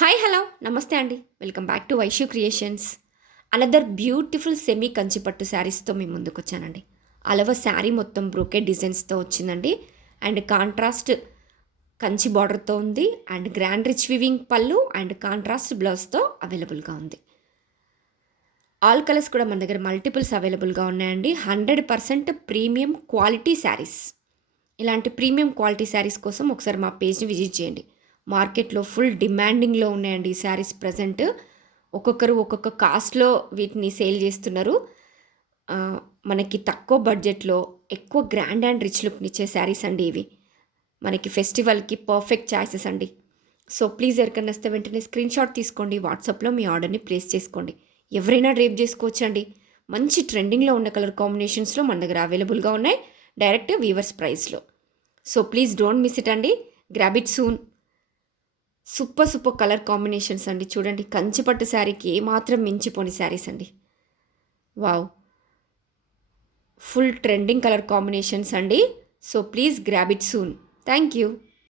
Hi hello నమస్తే అండి. Welcome back to Vaishu creations. Another beautiful semi Kanchipattu శారీస్తో మీ ముందుకు వచ్చానండి. అలవ శారీ మొత్తం బ్రోకెట్ డిజైన్స్తో వచ్చిందండి. అండ్ కాంట్రాస్ట్ కంచి బార్డర్తో ఉంది. అండ్ గ్రాండ్ రిచ్ వివింగ్ పళ్ళు అండ్ కాంట్రాస్ట్ బ్లౌజ్తో అవైలబుల్గా ఉంది. ఆల్ కలర్స్ కూడా మన దగ్గర మల్టిపుల్స్ అవైలబుల్గా ఉన్నాయండి. 100% ప్రీమియం క్వాలిటీ శారీస్. ఇలాంటి ప్రీమియం క్వాలిటీ శారీస్ కోసం ఒకసారి మా పేజ్ని విజిట్ చేయండి. మార్కెట్లో ఫుల్ డిమాండింగ్లో ఉన్నాయండి ఈ శారీస్ ప్రజెంట్. ఒక్కొక్కరు ఒక్కొక్క కాస్ట్లో వీటిని సేల్ చేస్తున్నారు. ఆ, మనకి తక్కువ బడ్జెట్లో ఎక్కువ గ్రాండ్ అండ్ రిచ్ లుక్నిచ్చే శారీస్ అండి ఇవి. మనకి ఫెస్టివల్కి పర్ఫెక్ట్ చాయిసెస్ అండి. సో ప్లీజ్ ఎవరికైనా వస్తే వెంటనే స్క్రీన్ షాట్ తీసుకోండి. వాట్సాప్లో మీ ఆర్డర్ని ప్లేస్ చేసుకోండి. ఎవరైనా డ్రేప్ చేసుకోవచ్చండి. మంచి ట్రెండింగ్లో ఉన్న కలర్ కాంబినేషన్స్లో మన దగ్గర అవైలబుల్గా ఉన్నాయి. డైరెక్ట్ వీవర్స్ ప్రైస్లో. So please don't miss it అండి. Grab it soon. Super super colour combinations అండి. చూడండి, కంచిపట్టు శారీకి ఏమాత్రం మించిపోని శారీస్ అండి. Wow, full trending colour combinations అండి. So please grab it soon. Thank you.